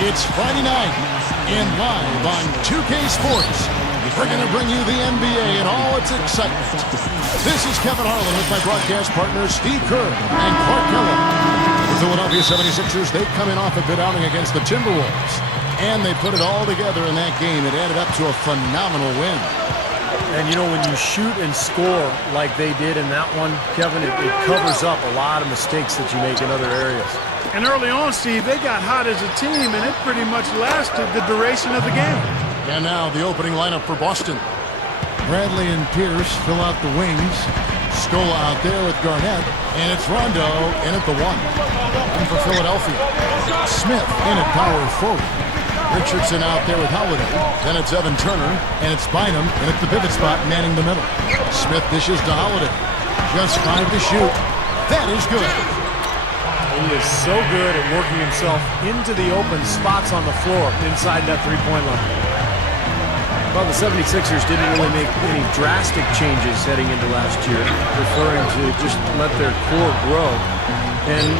It's Friday night, and live on 2K Sports, we're going to bring you the NBA and all its excitement. This is Kevin Harlan with my broadcast partners Steve Kerr and Clark Keller. The Philadelphia 76ers, they've come in off a good outing against the Timberwolves, and they put it all together in that game. It added up to a phenomenal win. And, you know, when you shoot and score like they did in that one, Kevin, it covers up a lot of mistakes that you make in other areas. And early on, Steve, they got hot as a team, and it pretty much lasted the duration of the game. And now the opening lineup for Boston. Bradley and Pierce fill out the wings. Scola out there with Garnett, and it's Rondo in at the one. And for Philadelphia, Smith in at power forward. Richardson out there with Holiday. Then it's Evan Turner, and it's Bynum in at the pivot spot, manning the middle. Smith dishes to Holiday. Just 5 to shoot. That is good. He is so good at working himself into the open spots on the floor inside that three-point line. Well, the 76ers didn't really make any drastic changes heading into last year, preferring to just let their core grow. And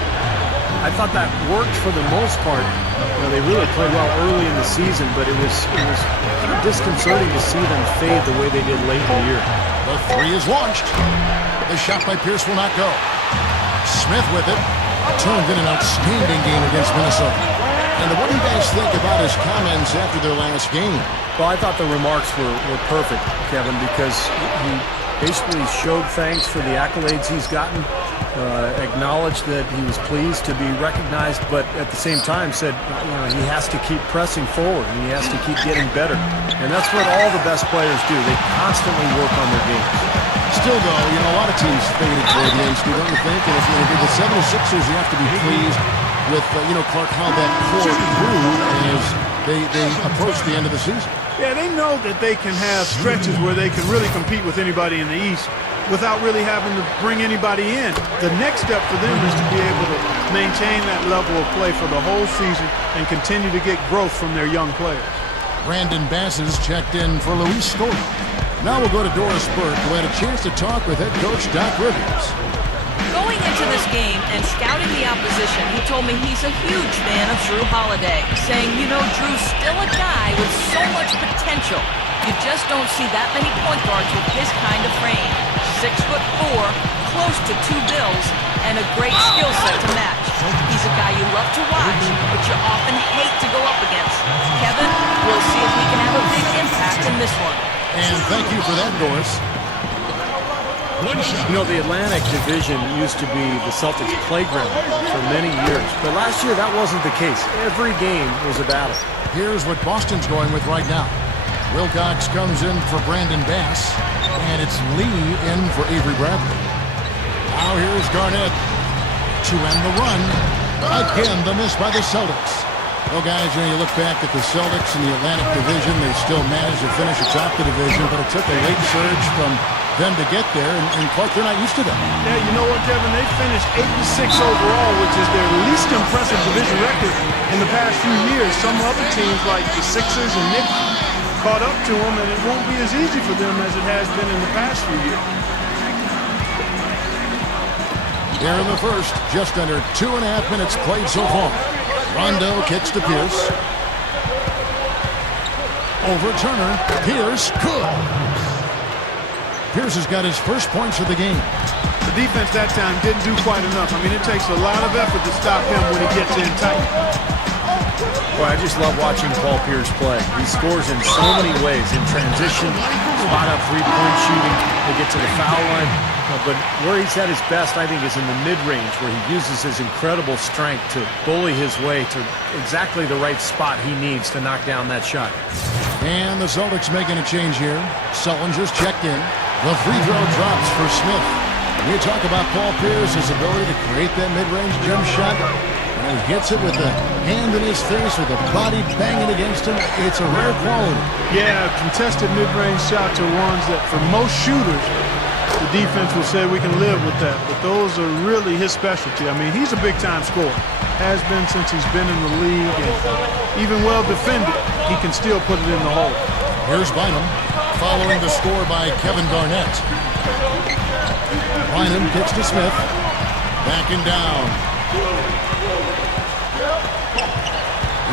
I thought that worked for the most part. You know, they really played well early in the season, but it was kind of disconcerting to see them fade the way they did late in the year. The three is launched. The shot by Pierce will not go. Smith with it. Turned in an outstanding game against Minnesota. And what do you guys think about his comments after their last game? Well, I thought the remarks were perfect, Kevin, because he basically showed thanks for the accolades he's gotten, acknowledged that he was pleased to be recognized, but at the same time said, you know, he has to keep pressing forward and he has to keep getting better. And that's what all the best players do. They constantly work on their games. Still, though, you know, a lot of teams faded toward the end, Steve, don't you think? And if you're going to be the 76ers, you have to be pleased with, you know, Clark, how that core grew as they approach the end of the season. Yeah, they know that they can have stretches where they can really compete with anybody in the East without really having to bring anybody in. The next step for them is to be able to maintain that level of play for the whole season and continue to get growth from their young players. Brandon Bass has checked in for Luis Scola. Now we'll go to Doris Burke, who had a chance to talk with head coach Doc Rivers. Going into this game and scouting the opposition, he told me he's a huge fan of Drew Holiday, saying, you know, Drew's still a guy with so much potential. You just don't see that many point guards with his kind of frame. 6'4", close to 2 bills, and a great skill set to match. He's a guy you love to watch, but you often hate to go up against. Kevin, we'll see if he can have a big impact in this one. And thank you for that, Doris. You know, the Atlantic Division used to be the Celtics' playground for many years, but last year that wasn't the case. Every game was a battle. Here's what Boston's going with right now. Wilcox comes in for Brandon Bass, and it's Lee in for Avery Bradley. Now here's Garnett to end the run. Again, the miss by the Celtics. Well, guys, you know, you look back at the Celtics in the Atlantic Division, they still managed to finish atop the division, but it took a late surge from them to get there, and Clark, they're not used to that. Yeah, you know what, Kevin? They finished 8-6 overall, which is their least impressive division record in the past few years. Some other teams like the Sixers and Knicks caught up to them, and it won't be as easy for them as it has been in the past few years. There in the first, just under 2.5 minutes played so far. Rondo kicks to Pierce. Over Turner. Pierce, good. Pierce has got his first points of the game. The defense that time didn't do quite enough. I mean, it takes a lot of effort to stop him when he gets in tight. Boy, I just love watching Paul Pierce play. He scores in so many ways. In transition, spot up three-point shooting, they get to the foul line. But where he's at his best, I think, is in the mid-range, where he uses his incredible strength to bully his way to exactly the right spot he needs to knock down that shot. And the Celtics making a change here. Sullinger's checked in. The free throw drops for Smith. We talk about Paul Pierce's ability to create that mid-range jump shot. And he hits it with a hand in his face, with a body banging against him. It's a rare quality. Yeah, contested mid-range shots are ones that, for most shooters, the defense will say we can live with that. But those are really his specialty. I mean, he's a big-time scorer. Has been since he's been in the league. And even well defended, he can still put it in the hole. Here's Bynum, following the score by Kevin Garnett. Bynum kicks to Smith. Backing down.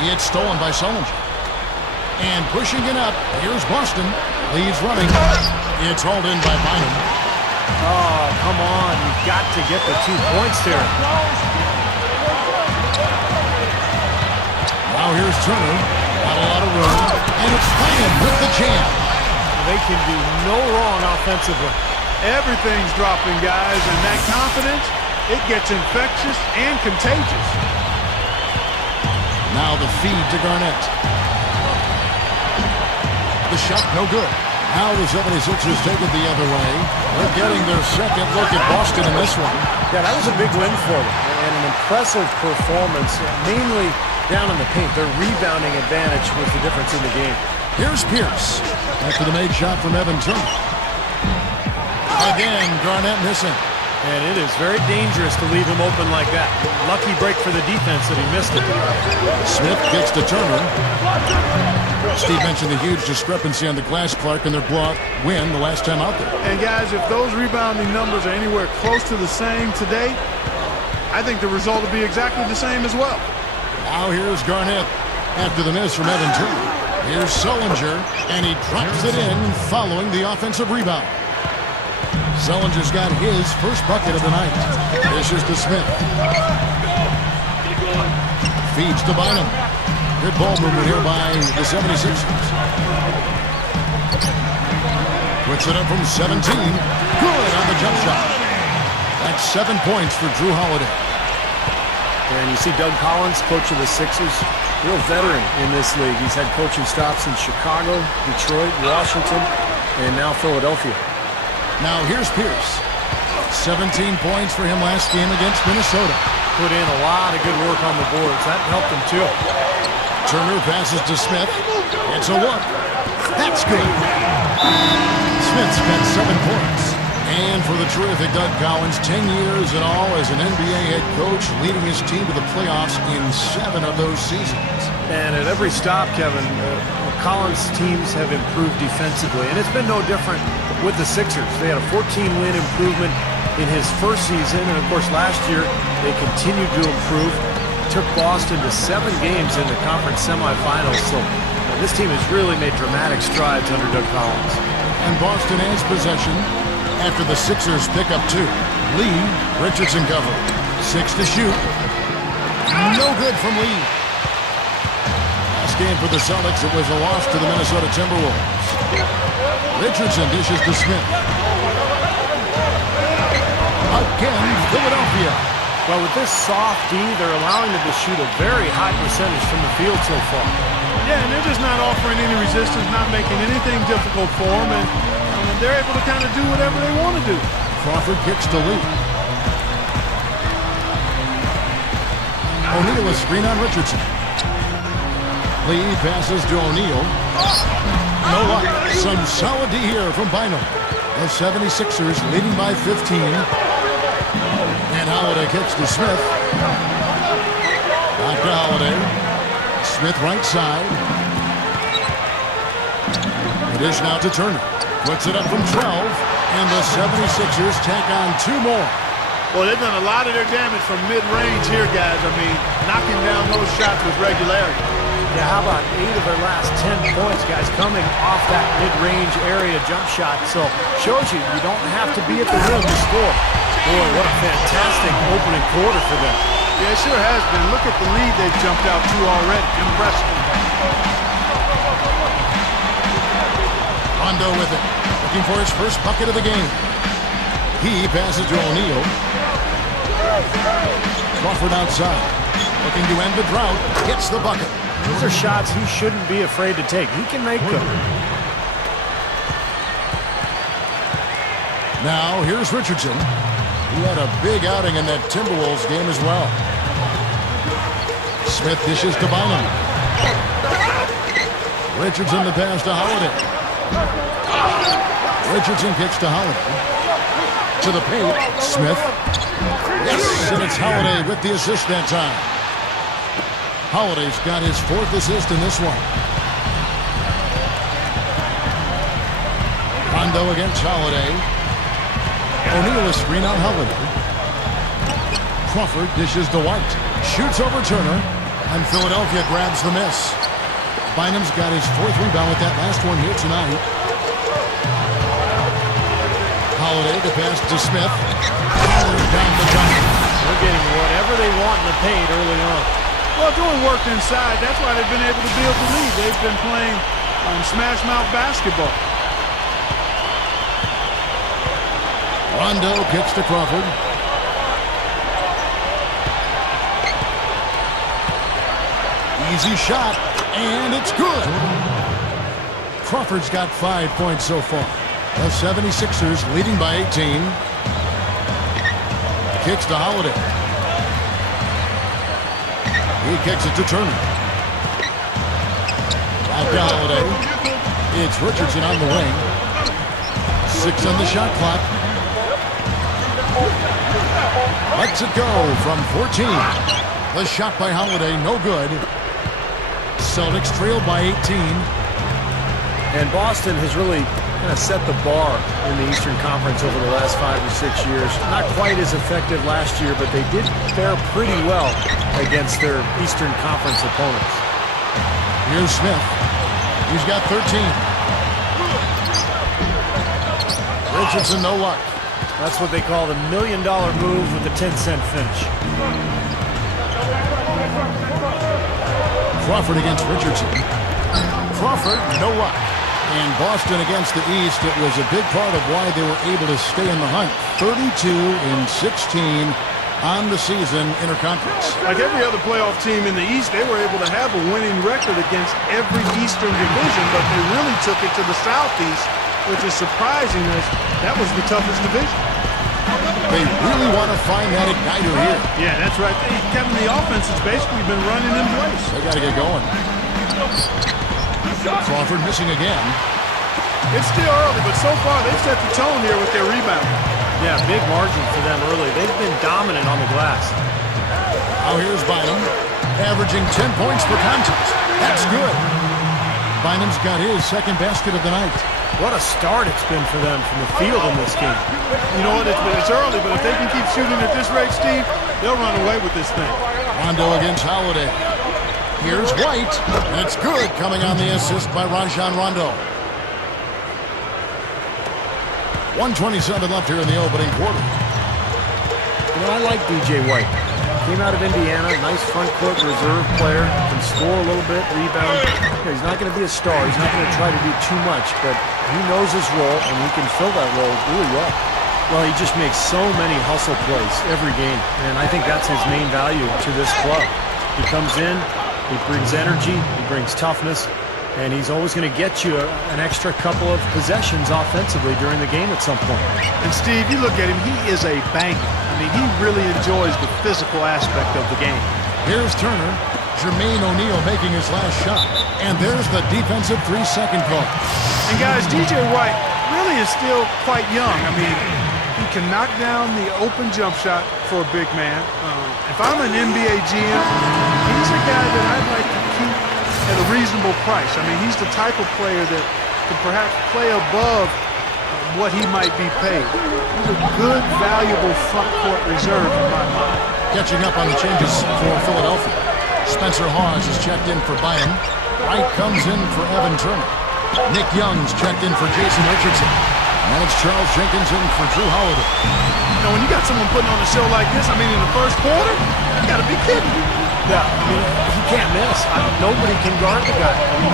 It's stolen by Sullinger. And pushing it up, here's Boston. Leads running. It's hauled in by Bynum. Oh, come on. You've got to get the 2 points here. Now here's Turner. Not a lot of room. And it's Bynum with the jam. They can do no wrong offensively. Everything's dropping, guys, and that confidence, it gets infectious and contagious. Now the feed to Garnett. The shot, no good. Now the 76ers take it the other way. They're getting their second look at Boston in this one. Yeah, that was a big win for them, and an impressive performance, mainly down in the paint. Their rebounding advantage was the difference in the game. Here's Pierce. After the made shot from Evan Turner. Again, Garnett missing. And it is very dangerous to leave him open like that. Lucky break for the defense that he missed it. Smith gets to Turner. Steve mentioned the huge discrepancy on the glass, Clark, and their blowout win the last time out there. And guys, if those rebounding numbers are anywhere close to the same today, I think the result will be exactly the same as well. Now here's Garnett after the miss from Evan Turner. Here's Sullinger, and he drops it in following the offensive rebound. Sullinger's got his first bucket of the night. Dishes to Smith. Feeds to Bynum. Good ball movement here by the 76ers. Puts it up from 17. Good on the jump shot. That's 7 points for Drew Holiday. And you see Doug Collins, coach of the Sixers, real veteran in this league. He's had coaching stops in Chicago, Detroit, Washington, and now Philadelphia. Now here's Pierce. 17 points for him last game against Minnesota. Put in a lot of good work on the boards. That helped him too. Turner passes to Smith. It's a look. That's good. Smith's got 7 points. And for the terrific Doug Collins, 10 years in all as an NBA head coach, leading his team to the playoffs in 7 of those seasons. And at every stop, Kevin, Collins' teams have improved defensively. And it's been no different with the Sixers. They had a 14-win improvement in his first season. And, of course, last year they continued to improve. Took Boston to 7 games in the conference semifinals. So this team has really made dramatic strides under Doug Collins. And Boston has possession after the Sixers pick up 2. Lee, Richardson covered. 6 to shoot. No good from Lee. Last game for the Celtics, it was a loss to the Minnesota Timberwolves. Richardson dishes to Smith. Again, Philadelphia. Well, with this soft D, they're allowing them to shoot a very high percentage from the field so far. Yeah, and they're just not offering any resistance, not making anything difficult for them, and they're able to kind of do whatever they want to do. Crawford kicks to Lee. O'Neal is screen on Richardson. Lee passes to O'Neal. No luck. Some solid D here from Bynum. The 76ers leading by 15. And Holiday kicks to Smith. Back to Holiday. Smith right side. The dish now to Turner. Puts it up from 12. And the 76ers tack on 2 more. Well, they've done a lot of their damage from mid-range here, guys. I mean, knocking down those shots with regularity. Yeah, how about 8 of their last 10 points, guys, coming off that mid-range area jump shot. So, shows you don't have to be at the rim to score. Boy, what a fantastic opening quarter for them. Yeah, it sure has been. Look at the lead they've jumped out to already. Impressive. Rondo with it. Looking for his first bucket of the game. He passes to O'Neal. Crawford outside. Looking to end the drought. Gets the bucket. These are shots he shouldn't be afraid to take. He can make them. Now, here's Richardson. He had a big outing in that Timberwolves game as well. Smith dishes to Bynum. Richardson the pass to Holiday. Richardson kicks to Holiday. To the paint. Smith. Yes, and it's Holiday with the assist that time. Holiday's got his 4th assist in this one. Rondo against Holiday. O'Neal is screen on Holiday. Crawford dishes to White. Shoots over Turner. And Philadelphia grabs the miss. Bynum's got his 4th rebound with that last one here tonight. Holiday to pass to Smith. Down the gun. They're getting whatever they want in the paint early on. Well, doing work inside, that's why they've been able to build the lead. They've been playing smash mouth basketball. Rondo kicks to Crawford. Easy shot, and it's good. Crawford's got 5 points so far. The 76ers leading by 18. Kicks to Holiday. He kicks it to Turner. Back to Holiday. It's Richardson on the wing. 6 on the shot clock. Lets it go from 14. The shot by Holiday, no good. Celtics trail by 18. And Boston has really kind of set the bar in the Eastern Conference over the last 5 or 6 years. Not quite as effective last year, but they did fare pretty well against their Eastern Conference opponents. Here's Smith. He's got 13. Richardson, no luck. That's what they call the $1 million move with the 10-cent finish. Crawford against Richardson. Crawford, no luck. And Boston against the East, it was a big part of why they were able to stay in the hunt. 32-16 on the season interconference. Like every other playoff team in the East, they were able to have a winning record against every Eastern division, but they really took it to the Southeast, which is surprising as that was the toughest division. They really want to find that igniter here. Yeah, that's right. Kevin, the offense has basically been running in place. They got to get going. Crawford missing again. It's still early, but so far they've set the tone here with their rebound. Yeah, big margin for them early. They've been dominant on the glass. Now here's Bynum, averaging 10 points per contest. That's good. Bynum's got his 2nd basket of the night. What a start it's been for them from the field in this game. You know what? It's early, but if they can keep shooting at this rate, Steve, they'll run away with this thing. Rondo against Holiday. Here's White, and it's good, coming on the assist by Rajon Rondo. 1:27 left here in the opening quarter. You know, I like DJ White. Came out of Indiana, nice front court reserve player, can score a little bit, rebound. You know, he's not going to be a star. He's not going to try to do too much, but he knows his role, and he can fill that role really well. Well, he just makes so many hustle plays every game, and I think that's his main value to this club. He comes in, he brings energy, he brings toughness, and he's always going to get you an extra couple of possessions offensively during the game at some point. And Steve, you look at him, he is a banker. I mean, he really enjoys the physical aspect of the game. Here's Turner. Jermaine O'Neal making his last shot. And there's the defensive 3-second call. And guys, DJ White really is still quite young. I mean, he can knock down the open jump shot for a big man. If I'm an NBA GM, he's a guy that I'd like to keep at a reasonable price. I mean, he's the type of player that could perhaps play above what he might be paid. He's a good, valuable front court reserve in my mind. Catching up on the changes for Philadelphia. Spencer Hawes is checked in for Bynum. Wright comes in for Evan Turner. Nick Young's checked in for Jason Richardson. And it's Charles Jenkins in for Drew Holiday. You know, when you got someone putting on a show like this, I mean, in the first quarter, you got to be kidding me. Yeah, I mean, he can't miss. Nobody can guard the guy. I mean,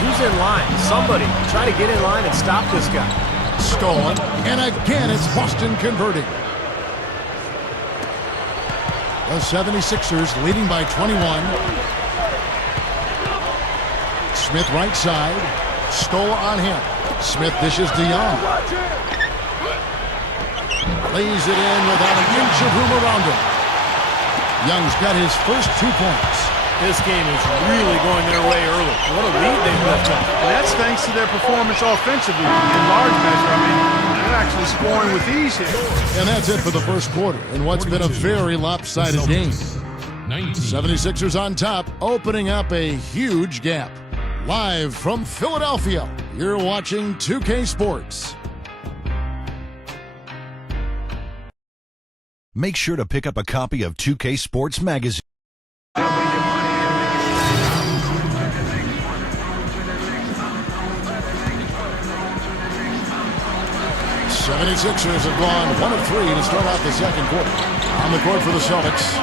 who's in line? Somebody try to get in line and stop this guy. Stolen, and again it's Boston converting. The 76ers leading by 21. Smith right side. Stola on him. Smith dishes to Young. Lays it in without an inch of room around him. Young's got his first 2 points. This game is really going their way early. What a lead they've left up. And that's thanks to their performance offensively in large measure. I mean, they're actually scoring with ease here. And that's it for the first quarter in what's been a very lopsided game. 76ers on top, opening up a huge gap. Live from Philadelphia, you're watching 2K Sports. Make sure to pick up a copy of 2K Sports Magazine. Double your money 76ers have gone 1 of 3 to start out the second quarter. On the court for the Celtics,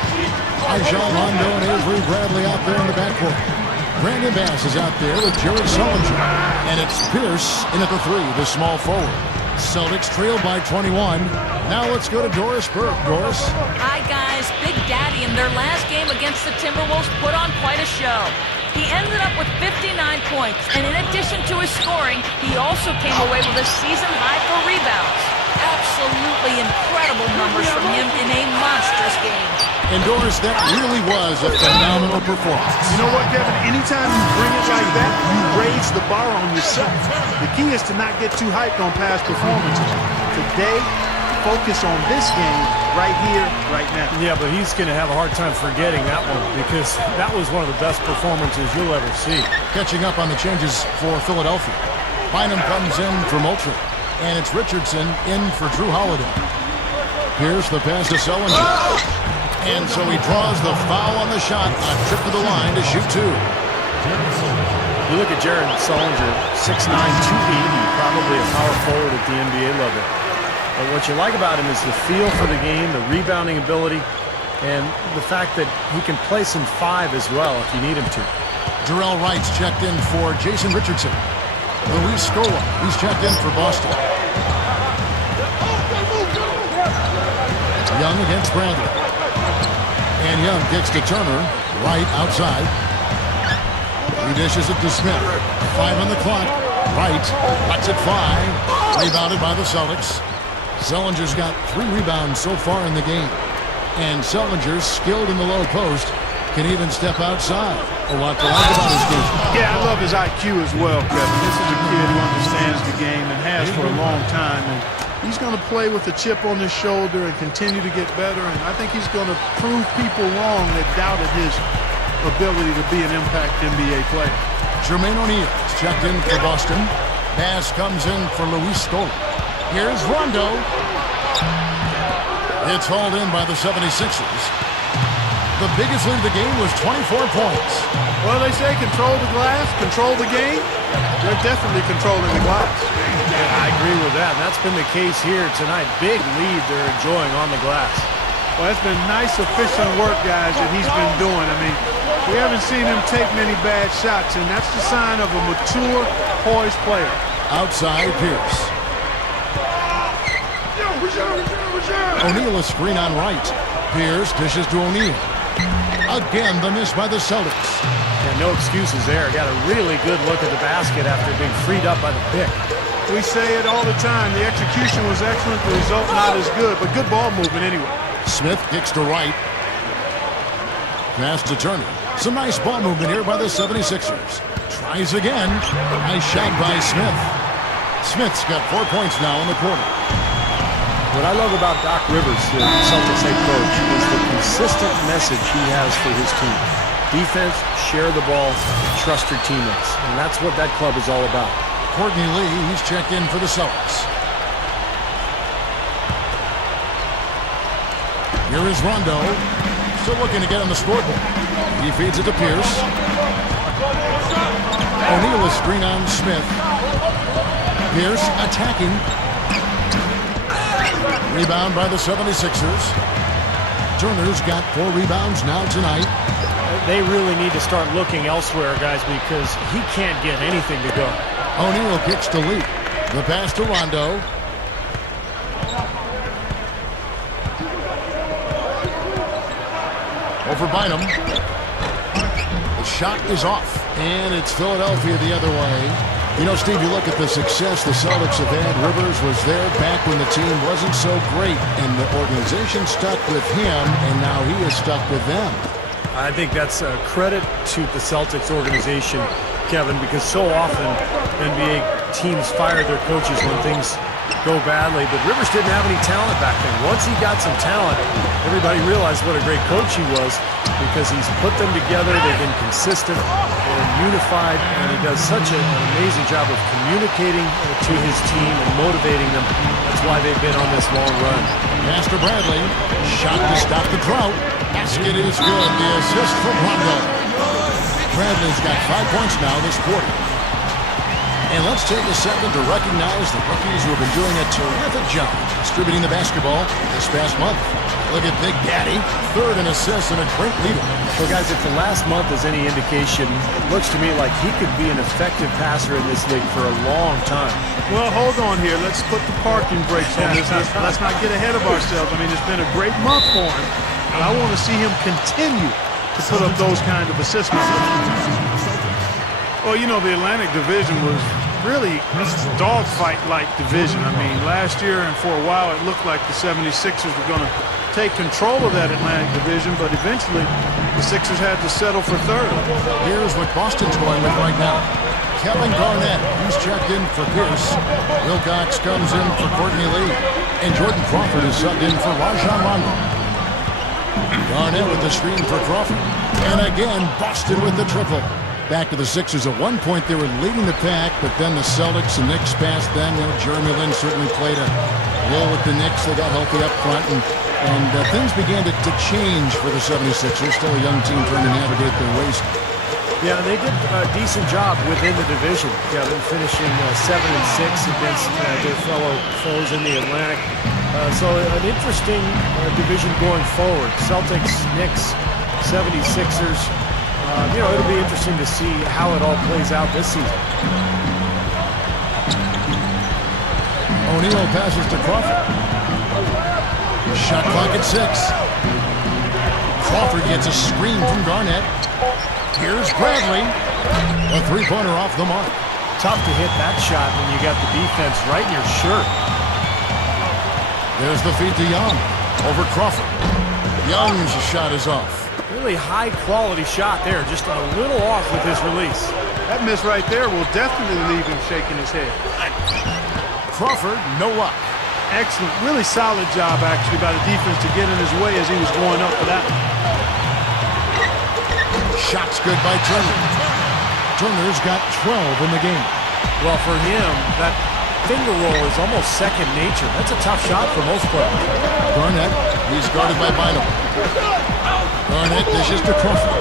Rondo and Avery Bradley out there in the backcourt. Brandon Bass is out there with Jared Sullinger. And it's Pierce in at the 3, the small forward. Celtics trailed by 21. Now let's go to Doris Burke. Doris? Hi, guys. Big Daddy in their last game against the Timberwolves put on quite a show. He ended up with 59 points, and in addition to his scoring, he also came away with a season high for rebounds. Absolutely incredible numbers from him in a monstrous game. And Doris, that really was a phenomenal performance. You know what, Kevin? Anytime you bring it like that, you raise the bar on yourself. The key is to not get too hyped on past performances. Today, focus on this game right here, right now. Yeah, but he's going to have a hard time forgetting that one because that was one of the best performances you'll ever see. Catching up on the changes for Philadelphia. Bynum comes in for Moultrie. And it's Richardson in for Drew Holiday. Here's the pass to Sullinger. And so he draws the foul on the shot. A trip to the line to shoot 2. You look at Jared Sullinger, 6'9", 280, probably a power forward at the NBA level. But what you like about him is the feel for the game, the rebounding ability, and the fact that he can play some 5 as well if you need him to. Jarrell Wright's checked in for Jason Richardson. Luis Scola, he's checked in for Boston. Young against Bradley. And Young kicks to Turner, right outside. He dishes it to Smith. 5 on the clock. Wright lets it fly. Rebounded by the Celtics. Sullinger's got 3 rebounds so far in the game. And Sullinger, skilled in the low post, can even step outside. A lot to like about his game. Yeah, I love his IQ as well, Kevin. This is a kid who understands the game and has for a long time. And he's going to play with a chip on his shoulder and continue to get better. And I think he's going to prove people wrong that doubted his ability to be an impact NBA player. Jermaine O'Neal is checked in for Boston. Bass comes in for Luis Scola. Here's Rondo. It's hauled in by the 76ers. The biggest lead of the game was 24 points. Well, they say control the glass, control the game. They're definitely controlling the glass. Yeah, I agree with that. And that's been the case here tonight. Big lead they're enjoying on the glass. Well, it's been nice, efficient work, guys, that he's been doing. I mean, we haven't seen him take many bad shots, and that's the sign of a mature, poised player. Outside, Pierce. O'Neal a screen on right. Pierce dishes to O'Neal. Again, the miss by the Celtics. Yeah, no excuses there. Got a really good look at the basket after being freed up by the pick. We say it all the time. The execution was excellent. The result not as good, but good ball movement anyway. Smith kicks to right. Pass to Turner. Some nice ball movement here by the 76ers. Tries again. Nice shot by Smith. Smith's got 4 points now in the quarter. What I love about Doc Rivers, the Celtics head coach, is the consistent message he has for his team. Defense, share the ball, trust your teammates. And that's what that club is all about. Courtney Lee, he's checked in for the Celtics. Here is Rondo. Still looking to get on the scoreboard. He feeds it to Pierce. O'Neal is screen on Smith. Pierce attacking. Rebound by the 76ers. Turner's got 4 rebounds now tonight. They really need to start looking elsewhere, guys, because he can't get anything to go. O'Neal kicks to Lee. The pass to Rondo. Over Bynum. The shot is off. And it's Philadelphia the other way. You know, Steve, you look at the success the Celtics have had. Rivers was there back when the team wasn't so great, and the organization stuck with him, and now he is stuck with them. I think that's a credit to the Celtics organization, Kevin, because so often NBA teams fire their coaches when things go badly, but Rivers didn't have any talent back then. Once he got some talent, everybody realized what a great coach he was because he's put them together, they've been consistent and unified, and he does such an amazing job of communicating to his team and motivating them. That's why they've been on this long run. Master Bradley, shot to stop the drought. Basket is good. The assist from Rondo. Bradley's got 5 points now this quarter. And let's take a second to recognize the rookies who have been doing a terrific job distributing the basketball this past month. Look at Big Daddy, third in assists and a great leader. Well, guys, if the last month is any indication, it looks to me like he could be an effective passer in this league for a long time. Well, hold on here. Let's put the parking brakes on this. Let's not get ahead of ourselves. I mean, it's been a great month for him, but I want to see him continue to put up those kind of assist numbers. Well, you know, the Atlantic Division was really dogfight-like division. I mean, last year and for a while it looked like the 76ers were going to take control of that Atlantic Division, but eventually the Sixers had to settle for third. Here's what Boston's going with right now. Kevin Garnett, who's checked in for Pierce. Wilcox comes in for Courtney Lee. And Jordan Crawford is subbed in for Rajon Rondo. Garnett with the screen for Crawford. And again, Boston with the triple. Back to the Sixers. At one point, they were leading the pack, but then the Celtics and Knicks passed them. You know, Jeremy Lin certainly played a role with the Knicks. They got healthy up front, and things began to change for the 76ers. Still a young team trying to navigate their waste. Yeah, they did a decent job within the division. Yeah, they're finishing 7-6 against their fellow foes in the Atlantic. So an interesting division going forward. Celtics, Knicks, 76ers. You know, it'll be interesting to see how it all plays out this season. O'Neal passes to Crawford. Shot clock at 6. Crawford gets a screen from Garnett. Here's Bradley. A three-pointer off the mark. Tough to hit that shot when you got the defense right in your shirt. There's the feed to Young. Over Crawford. Young's shot is off. Really high-quality shot there, just a little off with his release. That miss right there will definitely leave him shaking his head. Crawford, no luck. Excellent. Really solid job, actually, by the defense to get in his way as he was going up for that one. Shot's good by Turner. Turner's got 12 in the game. Well, for him, that finger roll is almost second nature. That's a tough shot for most players. Garnett, he's guarded by Bynum. Garnett dishes to Crawford.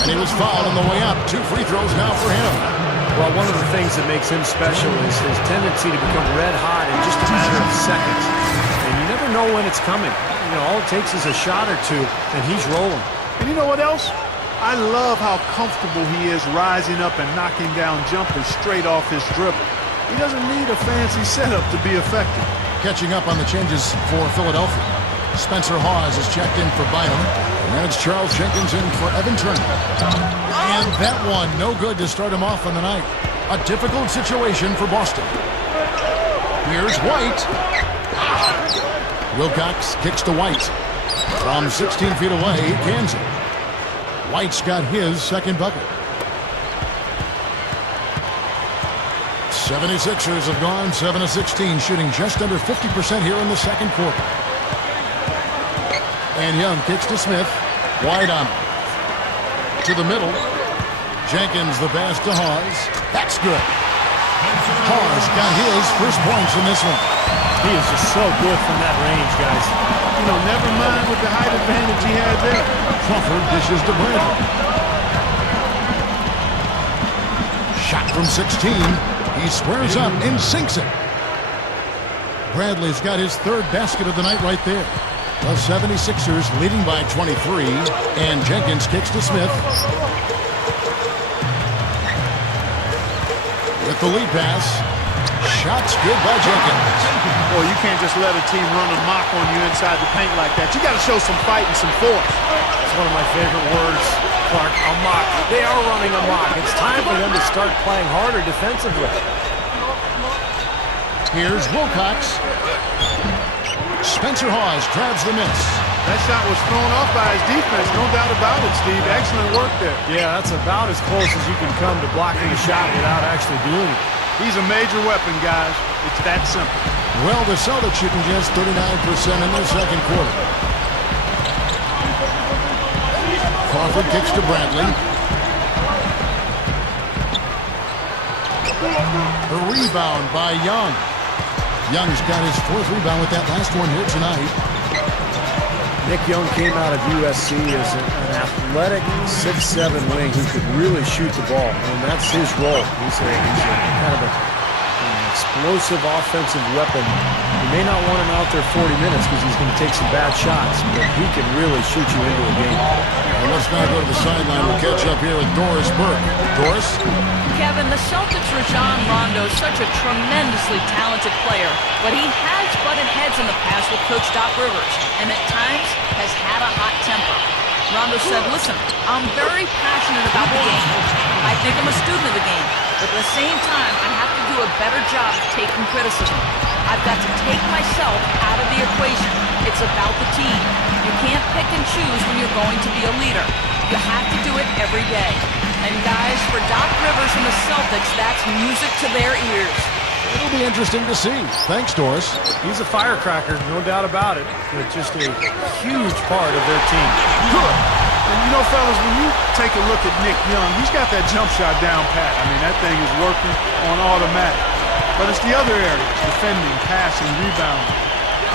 And he was fouled on the way up. 2 free throws now for him. Well, one of the things that makes him special is his tendency to become red hot in just a matter of seconds. And you never know when it's coming. You know, all it takes is a shot or two, and he's rolling. And you know what else? I love how comfortable he is rising up and knocking down jumpers straight off his dribble. He doesn't need a fancy setup to be effective. Catching up on the changes for Philadelphia. Spencer Hawes is checked in for Bynum. And it's Charles Jenkins in for Evan Turner. And that one, no good to start him off on the night. A difficult situation for Boston. Here's White. Wilcox kicks to White. From 16 feet away, he cans it. White's got his second bucket. 76ers have gone 7-16, shooting just under 50% here in the second quarter. And Young kicks to Smith. Wide on him. To the middle. Jenkins the pass to Hawes. That's good. Hawes got his first points in this one. He is just so good from that range, guys. You know, never mind with the height advantage he had there. Crawford dishes to Bradley. Shot from 16. He squares up and sinks it. Bradley's got his third basket of the night right there. The 76ers leading by 23. And Jenkins kicks to Smith. With the lead pass. Shots good by Jenkins. Boy, you can't just let a team run amok on you inside the paint like that. You got to show some fight and some force. It's one of my favorite words, Clark, amok. They are running amok. It's time for them to start playing harder defensively. Here's Wilcox. Spencer Hawes grabs the miss. That shot was thrown off by his defense, no doubt about it, Steve. Excellent work there. Yeah, that's about as close as you can come to blocking a shot without actually doing it. He's a major weapon, guys. It's that simple. Well, the Celtics shooting just 39% in their second quarter. Crawford kicks to Bradley. A rebound by Young. Young's got his fourth rebound with that last one here tonight. Nick Young came out of USC as an athletic 6'7" wing who could really shoot the ball, and that's his role. He's a kind of an explosive offensive weapon. You may not want him out there 40 minutes because he's going to take some bad shots, but he can really shoot you into a game. And let's now go to the sideline. We'll catch up here with Doris Burke. Doris? Kevin, the Celtics' Rajon Rondo is such a tremendously talented player, but he has butted heads in the past with Coach Doc Rivers, and at times has had a hot temper. Rondo said, listen, I'm very passionate about the game. I think I'm a student of the game, but at the same time, I have to do a better job of taking criticism. I've got to take myself out of the equation. It's about the team. You can't pick and choose when you're going to be a leader. You have to do it every day. And guys, for Doc Rivers and the Celtics, that's music to their ears. It'll be interesting to see. Thanks, Doris. He's a firecracker, no doubt about it. But just a huge part of their team. Good. And you know, fellas, when you take a look at Nick Young, he's got that jump shot down pat. I mean, that thing is working on automatic. But it's the other areas, defending, passing, rebounding,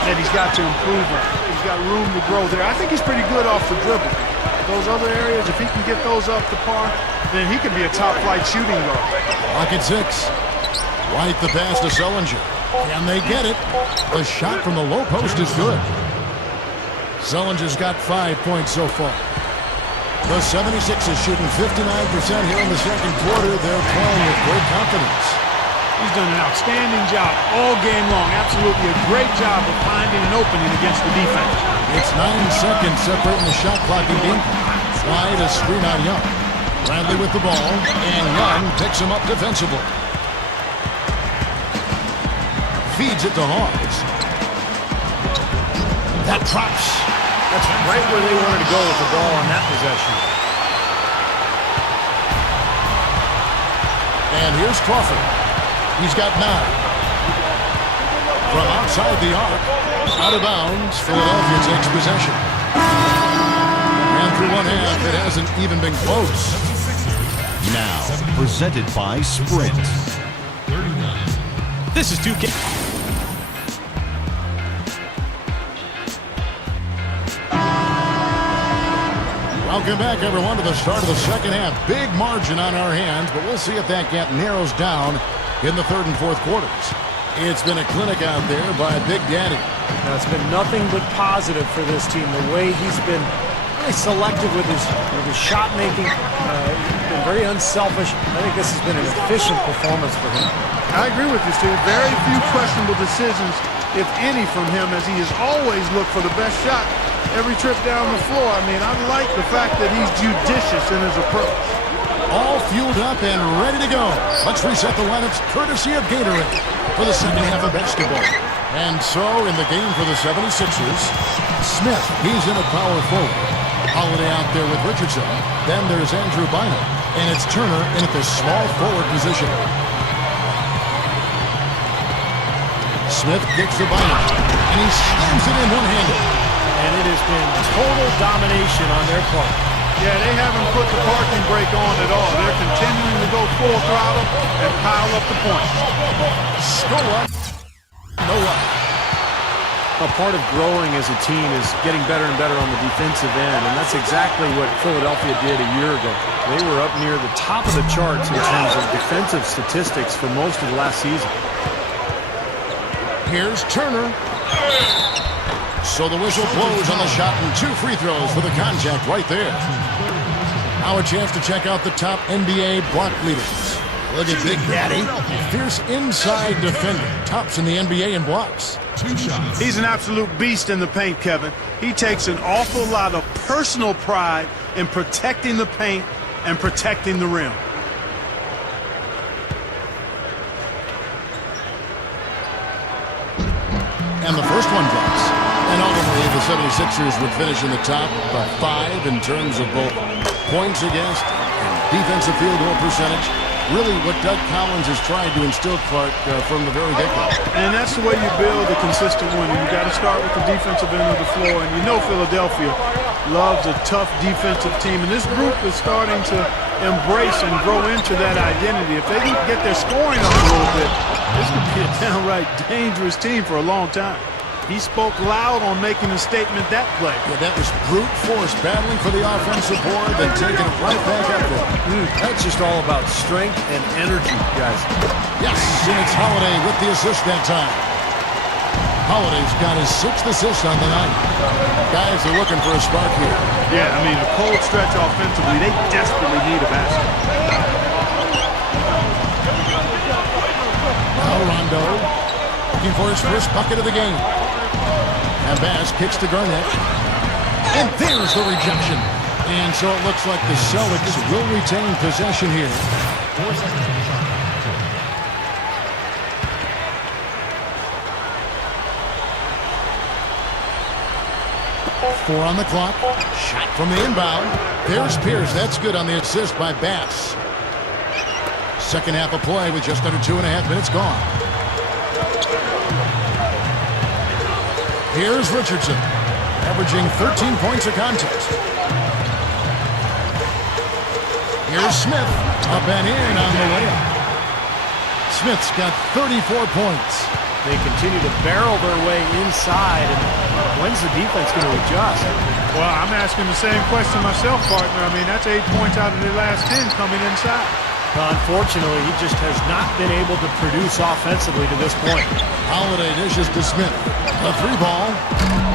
that he's got to improve on. He's got room to grow there. I think he's pretty good off the dribble. Those other areas, if he can get those up to par, then he could be a top-flight shooting guard. Pocket 6. White the pass to Sullinger. Can they get it? The shot from the low post is good. Sullinger's got 5 points so far. The 76ers shooting 59% here in the second quarter. They're playing with great confidence. He's done an outstanding job all game long. Absolutely a great job of finding an opening against the defense. It's 9 seconds separating the shot clock and game clock. Wide a screen on Young. Bradley with the ball, and Young picks him up defensively. Feeds it to Hawes. That drops. That's right where they wanted to go with the ball on that possession. And here's Crawford. He's got 9. From outside the arc, out of bounds, Philadelphia takes possession. And through one half, it hasn't even been close. Now, presented by Sprint. This is 2K. Welcome back, everyone, to the start of the second half. Big margin on our hands, but we'll see if that gap narrows down in the third and fourth quarters. It's been a clinic out there by Big Daddy. Now, it's been nothing but positive for this team. The way he's been really selective with his shot making, been very unselfish. I think this has been an efficient performance for him. I agree with you, Steve. Very few questionable decisions, if any, from him, as he has always looked for the best shot every trip down the floor. I mean, I like the fact that he's judicious in his approach. All fueled up and ready to go. Let's reset the lineups courtesy of Gatorade for the second half of basketball. And so, in the game for the 76ers, Smith, he's in a power forward. Holiday out there with Richardson. Then there's Andrew Bynum. And it's Turner in at the small forward position. Smith kicks to Bynum. And he slams it in one-handed. And it has been total domination on their part. Yeah, they haven't put the parking brake on at all. They're continuing to go full throttle and pile up the points. Score up. No up. A part of growing as a team is getting better and better on the defensive end, and that's exactly what Philadelphia did a year ago. They were up near the top of the charts in terms of defensive statistics for most of the last season. Here's Turner. So the whistle blows on the shot and 2 free throws for the contact right there. Now a chance to check out the top NBA block leaders. Look at Big Daddy. Fierce inside defender. Tops in the NBA in blocks. 2 shots. He's an absolute beast in the paint, Kevin. He takes an awful lot of personal pride in protecting the paint and protecting the rim. And the first one drops. And ultimately, the 76ers would finish in the top 5 in terms of both points against and defensive field goal percentage. Really what Doug Collins has tried to instill, Clark, from the very get-go. And that's the way you build a consistent winner. You got to start with the defensive end of the floor. And you know Philadelphia loves a tough defensive team. And this group is starting to embrace and grow into that identity. If they can get their scoring up a little bit, this could be a downright dangerous team for a long time. He spoke loud on making a statement that play. Yeah, that was brute force, battling for the offensive board, then taking it right back up there. That's just all about strength and energy, guys. Yes, and it's Holiday with the assist that time. Holiday's got his 6th assist on the night. Guys are looking for a spark here. Yeah, I mean, a cold stretch offensively. They desperately need a basket. Now Rondo looking for his first bucket of the game. And Bass kicks to Garnett. And there's the rejection. And so it looks like the Celtics will retain possession here. 4 seconds on the shot clock. 4 on the clock. Shot from the inbound. There's Pierce. That's good on the assist by Bass. Second half of play with just under 2.5 minutes gone. Here's Richardson, averaging 13 points a contest. Here's Smith, up and in on the layup. Smith's got 34 points. They continue to barrel their way inside, and when's the defense going to adjust? Well, I'm asking the same question myself, partner. I mean, that's 8 points out of the last 10 coming inside. Unfortunately, he just has not been able to produce offensively to this point. Holiday dishes to Smith. A 3-ball.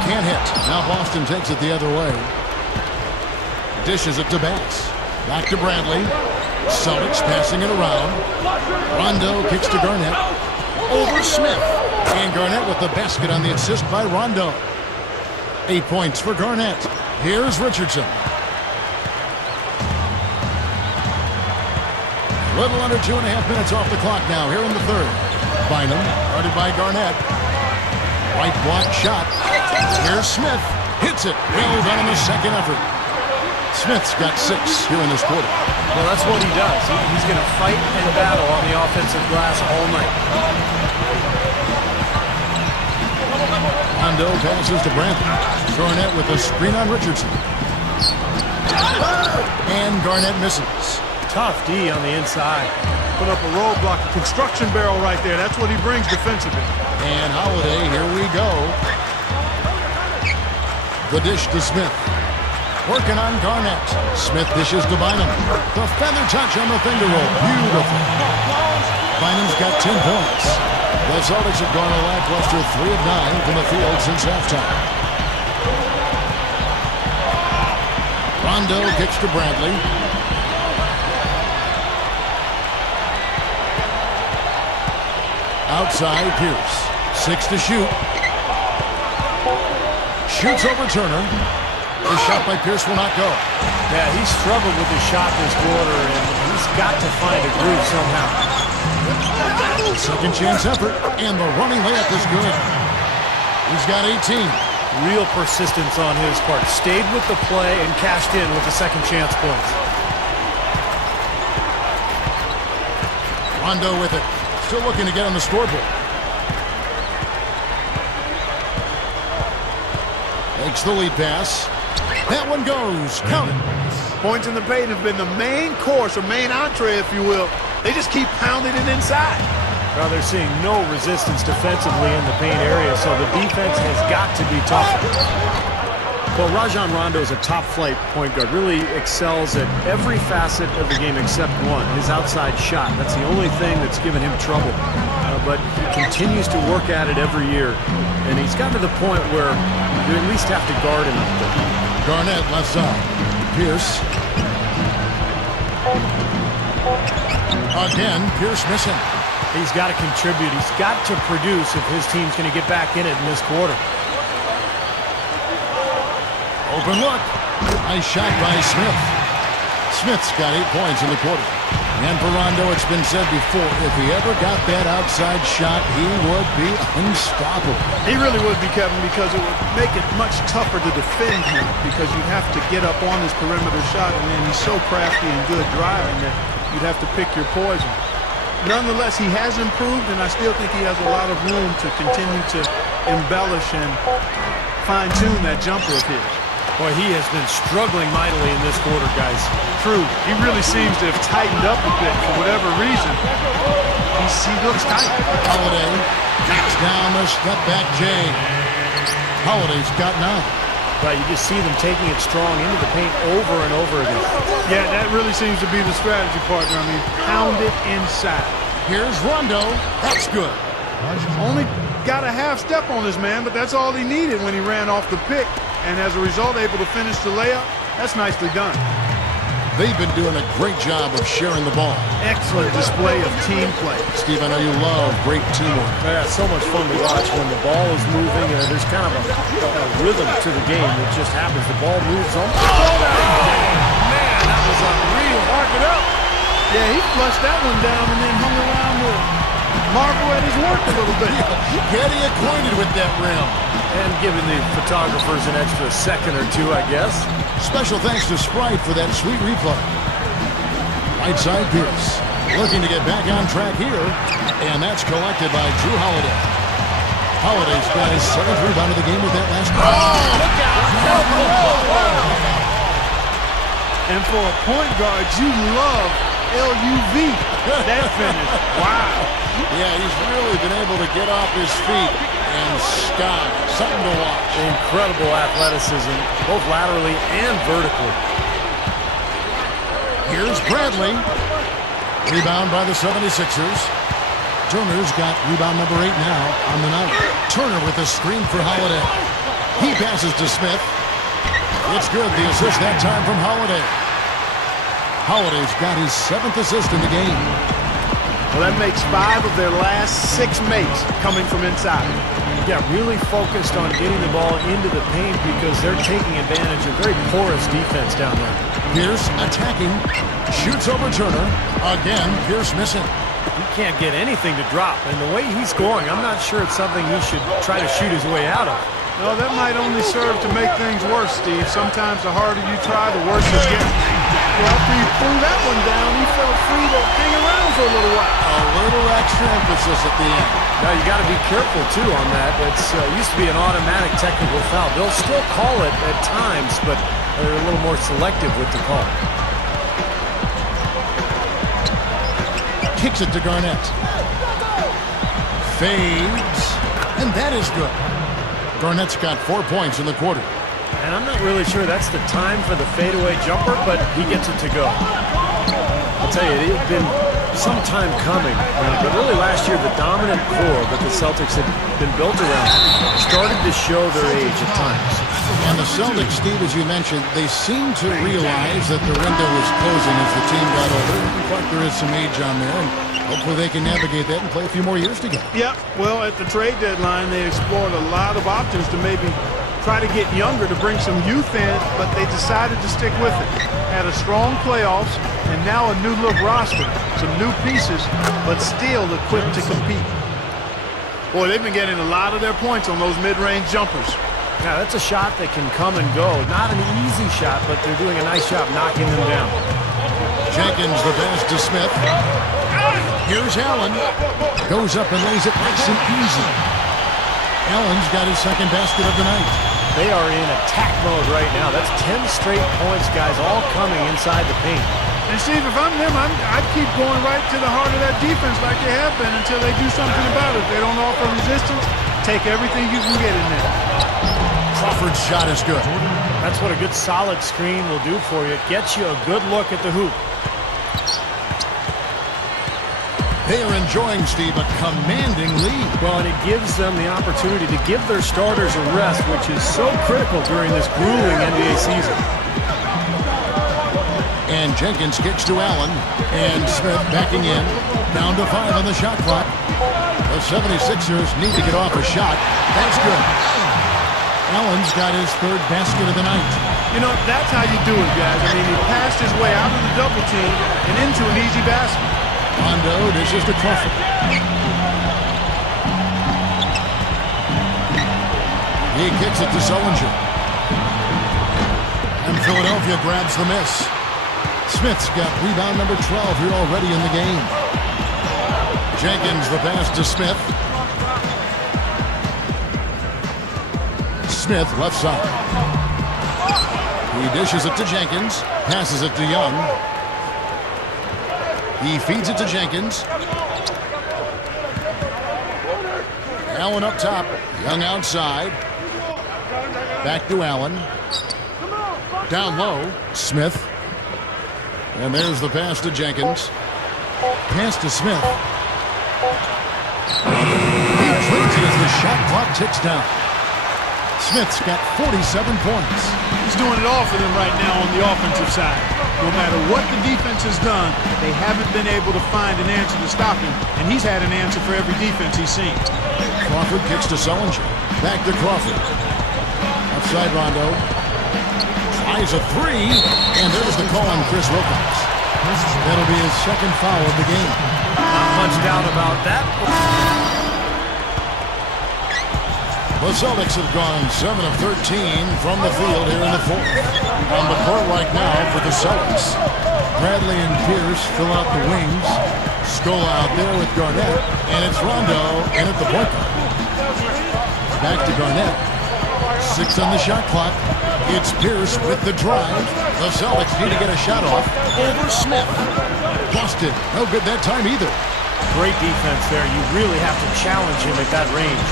Can't hit. Now Boston takes it the other way. Dishes it to Bass. Back to Bradley. Celtics passing it around. Rondo kicks to Garnett. Over Smith. And Garnett with the basket on the assist by Rondo. 8 points for Garnett. Here's Richardson. Little under 2.5 minutes off the clock now here in the third. Bynum, guarded by Garnett. Right block shot. Here's Smith. Hits it. Well done on the second effort. Smith's got 6 here in this quarter. Well, that's what he does. He's going to fight and battle on the offensive glass all night. Rondo passes to Bradley. Garnett with a screen on Richardson. And Garnett misses. Tough D on the inside. Put up a roadblock, a construction barrel right there. That's what he brings defensively. And Holiday, here we go. The dish to Smith. Working on Garnett. Smith dishes to Bynum. The feather touch on the finger roll. Beautiful. Bynum's got 10 points. The Celtics have gone a lackluster 3 of 9 from the field since halftime. Rondo kicks to Bradley. Outside, Pierce. 6 to shoot. Shoots over Turner. The shot by Pierce will not go. Yeah, he struggled with his shot this quarter, and he's got to find a groove somehow. Second chance effort, and the running layup is good. He's got 18. Real persistence on his part. Stayed with the play and cashed in with the second chance points. Rondo with it. Still looking to get on the scoreboard. Makes the lead pass. That one goes. Count it. Points in the paint have been the main course, or main entree, if you will. They just keep pounding it inside. Well, they're seeing no resistance defensively in the paint area, so the defense has got to be tougher. Well, Rajon Rondo is a top-flight point guard, really excels at every facet of the game except one, his outside shot. That's the only thing that's given him trouble. But he continues to work at it every year, and he's gotten to the point where you at least have to guard him up there. Garnett left side. Pierce. Again, Pierce missing. He's got to contribute. He's got to produce if his team's going to get back in it in this quarter. Open look. Nice shot by Smith. Smith's got 8 points in the quarter. And for Rondo, it's been said before, if he ever got that outside shot, he would be unstoppable. He really would be, Kevin, because it would make it much tougher to defend him because you'd have to get up on his perimeter shot, and then he's so crafty and good driving that you'd have to pick your poison. Nonetheless, he has improved, and I still think he has a lot of room to continue to embellish and fine-tune that jumper of his. Boy, he has been struggling mightily in this quarter, guys. True. He really seems to have tightened up a bit for whatever reason. He looks tight. Holiday knocks down the step-back J. Holiday's got 9. Right, you just see them taking it strong into the paint over and over again. Yeah, that really seems to be the strategy, partner. I mean, pound it inside. Here's Rondo. That's good. Only got a half step on this man, but that's all he needed when he ran off the pick. And as a result, able to finish the layup. That's nicely done. They've been doing a great job of sharing the ball. Excellent display of team play. Steve, I know you love great teamwork. Yeah, it's so much fun to watch when the ball is moving. There's kind of a rhythm to the game that just happens. The ball moves on. Oh, man, that was unreal. Mark it up. Yeah, he flushed that one down and then hung around to marvel at his work a little bit. Getting acquainted with that rim. And giving the photographers an extra second or two, I guess. Special thanks to Sprite for that sweet replay. Right side Pierce. Looking to get back on track here. And that's collected by Drew Holiday. Holiday's got his 7th rebound of the game with that last one. Oh, look out. And for a point guard, you love LUV. That finish. Wow. Yeah, he's really been able to get off his feet and sky. Something to watch. Incredible athleticism, both laterally and vertically. Here's Bradley. Rebound by the 76ers. Turner's got rebound number 8 now on the night. Turner with a screen for Holiday. He passes to Smith. It's good. The assist that time from Holiday. Holiday's got his 7th assist in the game. Well, that makes 5 of their last 6 makes coming from inside. Yeah, really focused on getting the ball into the paint because they're taking advantage of very porous defense down there. Pierce attacking. Shoots over Turner. Again, Pierce missing. He can't get anything to drop. And the way he's scoring, I'm not sure it's something he should try to shoot his way out of. No, that might only serve to make things worse, Steve. Sometimes the harder you try, the worse it gets. Well, after he threw that one down, he felt free to hang around for a little while. A little extra emphasis at the end. Now, you got to be careful, too, on that. It's used to be an automatic technical foul. They'll still call it at times, but they're a little more selective with the call. Kicks it to Garnett. Fades. And that is good. Garnett's got 4 points in the quarter. And I'm not really sure that's the time for the fadeaway jumper, but he gets it to go. I'll tell you, it had been some time coming. But really last year, the dominant core that the Celtics had been built around started to show their age at times. And the Celtics, Steve, as you mentioned, they seem to realize that the window is closing as the team got older. In fact, there is some age on there, and hopefully they can navigate that and play a few more years together. Yep. Well, at the trade deadline, they explored a lot of options to maybe try to get younger to bring some youth in, but they decided to stick with it. Had a strong playoffs, and now a new-look roster. Some new pieces, but still equipped to compete. Boy, they've been getting a lot of their points on those mid-range jumpers. Now, that's a shot that can come and go. Not an easy shot, but they're doing a nice job knocking them down. Jenkins the pass to Smith. Here's Allen. Goes up and lays it nice and easy. Allen's got his 2nd basket of the night. They are in attack mode right now. That's 10 straight points, guys, all coming inside the paint. And Steve, if I'm them, I'd keep going right to the heart of that defense like they have been until they do something about it. If they don't offer resistance, take everything you can get in there. Crawford's shot is good. That's what a good solid screen will do for you. It gets you a good look at the hoop. They are enjoying, Steve, a commanding lead. Well, and it gives them the opportunity to give their starters a rest, which is so critical during this grueling NBA season. And Jenkins kicks to Allen. And Smith backing in. Down to 5 on the shot clock. The 76ers need to get off a shot. That's good. Allen's got his 3rd basket of the night. You know, that's how you do it, guys. I mean, he passed his way out of the double team and into an easy basket. Rondo dishes to Crawford. He kicks it to Sullinger. And Philadelphia grabs the miss. Smith's got rebound number 12 here already in the game. Jenkins the pass to Smith. Smith left side. He dishes it to Jenkins. Passes it to Young. He feeds it to Jenkins. Allen up top. Young outside. Back to Allen. Down low, Smith. And there's the pass to Jenkins. Pass to Smith. He drills it as the shot clock ticks down. Smith's got 47 points. He's doing it all for them right now on the offensive side. No matter what the defense has done, they haven't been able to find an answer to stop him, and he's had an answer for every defense he's seen. Crawford kicks to Sullinger. Back to Crawford. Outside Rondo. Tries a three, and there's the call on Chris Wilcox. That'll be his second foul of the game. Not much doubt about that. The Celtics have gone 7 of 13 from the field here in the fourth. On the court right now for the Celtics, Bradley and Pierce fill out the wings. Scola out there with Garnett, and it's Rondo in at the point guard. Back to Garnett. 6 on the shot clock. It's Pierce with the drive. The Celtics need to get a shot off over Smith. Busted. No good that time either. Great defense there. You really have to challenge him at that range.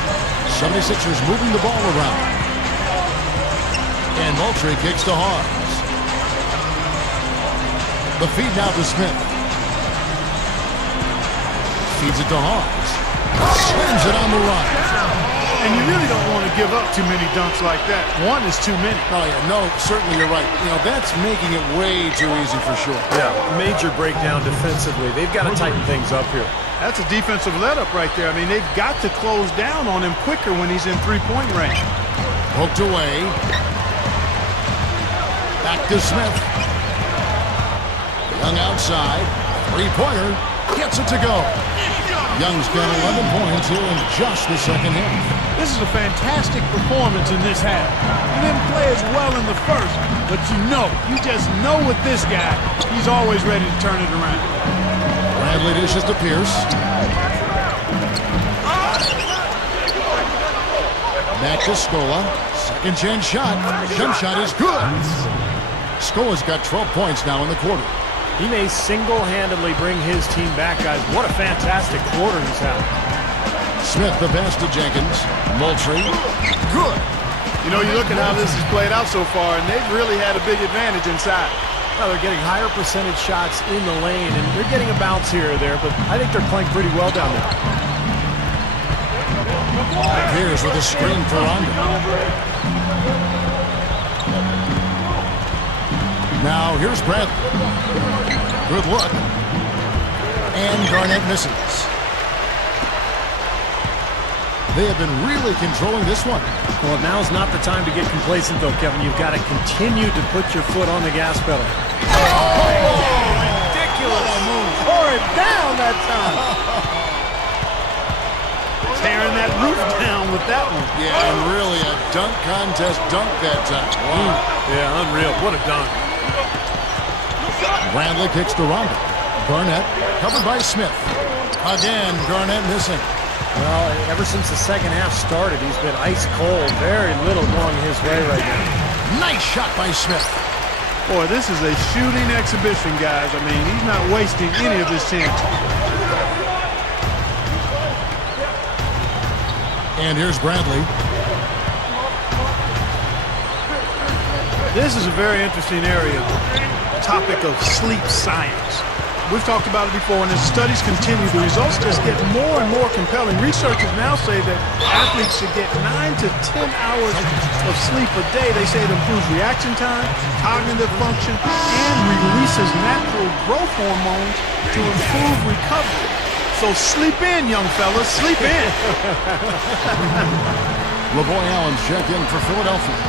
76ers moving the ball around. And Moultrie kicks to Hawes. The feed now to Smith. Feeds it to Hawes. Slams it on the run. And you really don't want to give up too many dunks like that. One is too many. Oh, yeah, no, certainly you're right. You know, that's making it way too easy for sure. Yeah, major breakdown defensively. They've got to tighten things up here. That's a defensive let-up right there. I mean, they've got to close down on him quicker when he's in three-point range. Poked away. Back to Smith. Young outside. Three-pointer. Gets it to go. Young's got 11 points here in just the second half. This is a fantastic performance in this half. He didn't play as well in the first, but you just know with this guy, he's always ready to turn it around. Bradley dishes to Pierce. Back to Scola. Second chance shot. Jump shot is good. Scola's got 12 points now in the quarter. He may single-handedly bring his team back, guys. What a fantastic quarter he's had. Smith the pass to Jenkins. Moultrie. Good. You know, you look at how this has played out so far, and they've really had a big advantage inside. Well, they're getting higher percentage shots in the lane, and they're getting a bounce here or there, but I think they're playing pretty well down there. Pierce with a screen for Rondo. Now here's Bradley. Good look. And Garnett misses. They have been really controlling this one. Well, now's not the time to get complacent, though, Kevin. You've got to continue to put your foot on the gas pedal. Ridiculous move. Tore it down that time. Tearing that roof down with that one. Yeah, and really a dunk contest dunk that time. Wow. Yeah, unreal. What a dunk. Bradley kicks to Rondo. Garnett covered by Smith. Again, Garnett missing. Well, ever since the second half started, he's been ice cold. Very little going his way right now. Nice shot by Smith. Boy, this is a shooting exhibition, guys. I mean, he's not wasting any of his chances. And here's Bradley. This is a very interesting area. Topic of sleep science. We've talked about it before, and as studies continue, the results just get more and more compelling. Researchers now say that athletes should get 9 to 10 hours of sleep a day. They say it improves reaction time, cognitive function, and releases natural growth hormones to improve recovery. So sleep in, young fellas, sleep in. LaVoy Allen's check in for Philadelphia.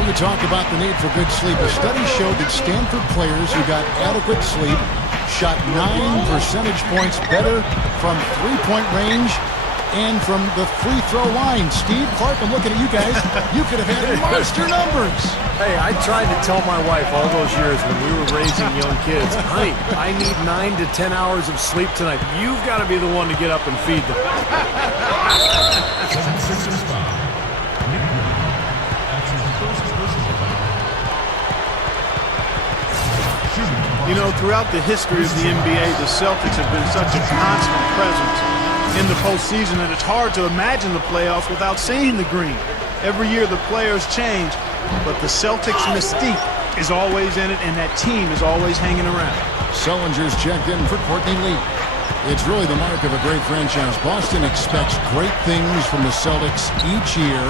When we talk about the need for good sleep, a study showed that Stanford players who got adequate sleep shot 9 percentage points better from three-point range and from the free throw line. Steve, Clark, I'm looking at you guys. You could have had monster numbers. Hey, I tried to tell my wife all those years when we were raising young kids, honey, I need 9 to 10 hours of sleep tonight. You've got to be the one to get up and feed them. You know, throughout the history of the NBA, the Celtics have been such a constant presence in the postseason that it's hard to imagine the playoffs without seeing the green. Every year the players change, but the Celtics mystique is always in it, and that team is always hanging around. Sellinger's checked in for Courtney Lee. It's really the mark of a great franchise. Boston expects great things from the Celtics each year,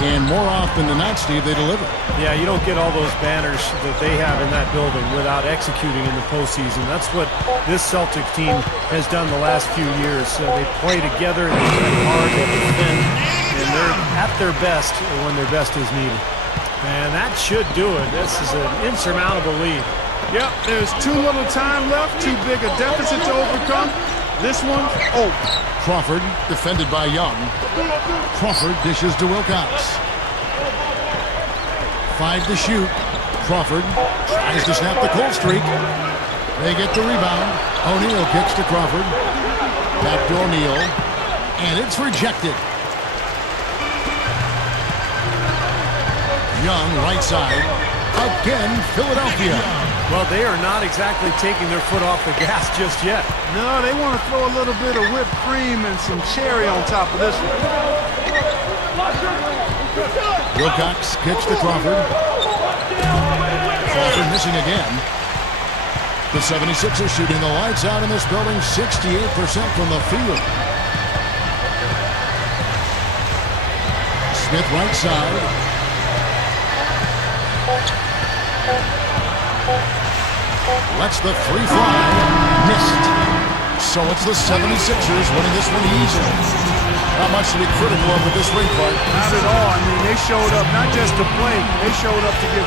and more often than not, Steve, they deliver. Yeah, you don't get all those banners that they have in that building without executing in the postseason. That's what this Celtic team has done the last few years. They play together, they play hard, they defend, and they're at their best when their best is needed. And that should do it. This is an insurmountable lead. Yep, there's too little time left, too big a deficit to overcome. This one, oh. Crawford, defended by Young. Crawford dishes to Wilcox. 5 to shoot. Crawford tries to snap the cold streak. They get the rebound. O'Neal kicks to Crawford. Back to O'Neal. And it's rejected. Young, right side. Again, Philadelphia. Well, they are not exactly taking their foot off the gas just yet. No, they want to throw a little bit of whipped cream and some cherry on top of this one. Wilcox kicks to Crawford. Crawford missing again. The 76ers shooting the lights out in this building, 68% from the field. Smith right side. Lets the three fly. Missed. So it's the 76ers winning this one easily. Not much to be critical of with this ring, Clark. Not at all. I mean, they showed up not just to play. They showed up to give